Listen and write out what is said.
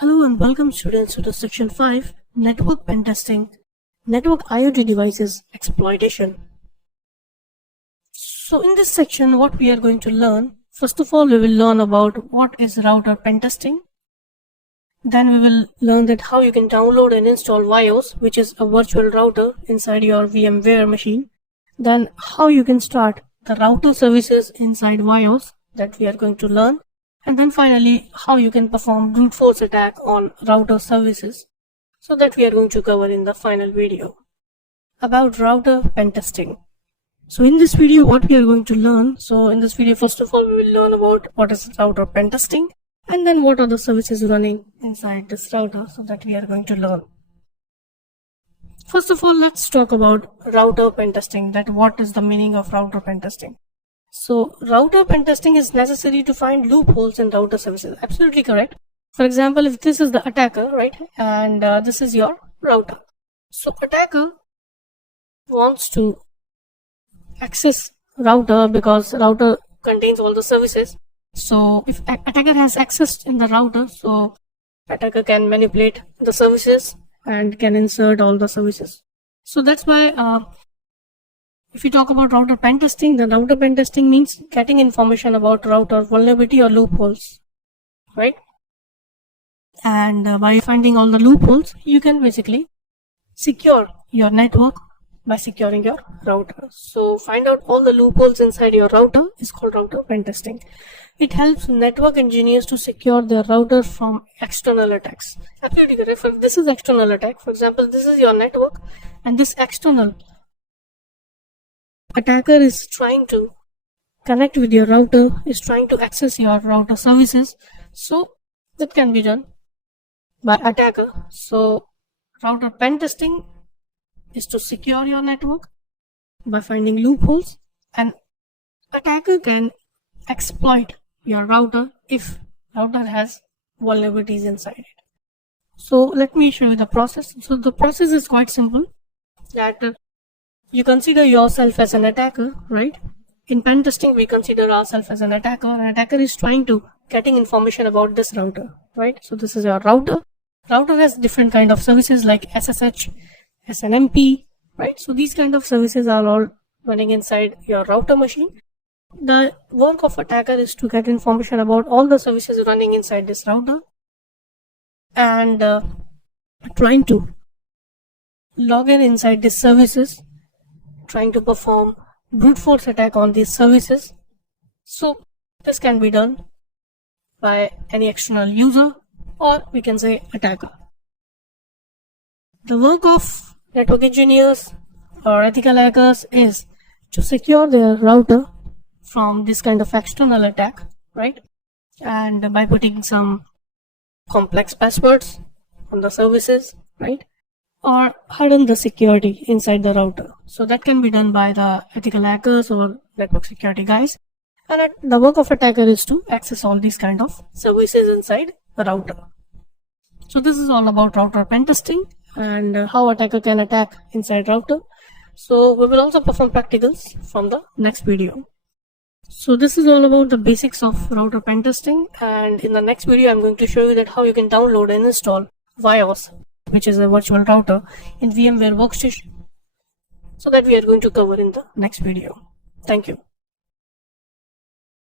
Hello and welcome students to the section 5 Network Pentesting, Network IoT Devices Exploitation. So in this section what we are going to learn, first of all we will learn about what is router pentesting. Then we will learn that how you can download and install VIOS, which is a virtual router inside your VMware machine. Then how you can start the router services inside VIOS, that we are going to learn. And then finally, how you can perform brute force attack on router services, so that we are going to cover in the final video about router pentesting. So in this video, what we are going to learn, first of all, we will learn about what is router pentesting, and then what are the services running inside this router, so that we are going to learn. First of all, let's talk about router pentesting, that what is the meaning of router pentesting. So router pentesting is necessary to find loopholes in router services. Absolutely correct. For example, if this is the attacker, right, and this is your router. So attacker wants to access router because router contains all the services. So if attacker has access in the router, so attacker can manipulate the services and can insert all the services. So that's why if you talk about router pentesting, then router pentesting means getting information about router vulnerability or loopholes, right? And by finding all the loopholes, you can basically secure your network by securing your router. So find out all the loopholes inside your router is called router pentesting. It helps network engineers to secure their router from external attacks. Absolutely correct. If this is external attack, for example, this is your network and this external attacker is trying to connect with your router, is trying to access your router services, so that can be done by attacker. So router pentesting is to secure your network by finding loopholes, and attacker can exploit your router if router has vulnerabilities inside it. So let me show you the process. So the process is quite simple, that you consider yourself as an attacker, right? In pen testing, we consider ourselves as an attacker. An attacker is trying to getting information about this router, right? So this is your router. Router has different kind of services like SSH, SNMP, right? So these kind of services are all running inside your router machine. The work of attacker is to get information about all the services running inside this router and trying to log in inside these services, trying to perform brute force attack on these services. So this can be done by any external user, or we can say attacker. The work of network engineers or ethical hackers is to secure their router from this kind of external attack, right? And by putting some complex passwords on the services, right? Or harden the security inside the router. So that can be done by the ethical hackers or network security guys. And the work of attacker is to access all these kind of services inside the router. So this is all about router pentesting and how attacker can attack inside router. So we will also perform practicals from the next video. So this is all about the basics of router pentesting, and in the next video I'm going to show you that how you can download and install VIOS, which is a virtual router, in VMware Workstation, so that we are going to cover in the next video. Thank you.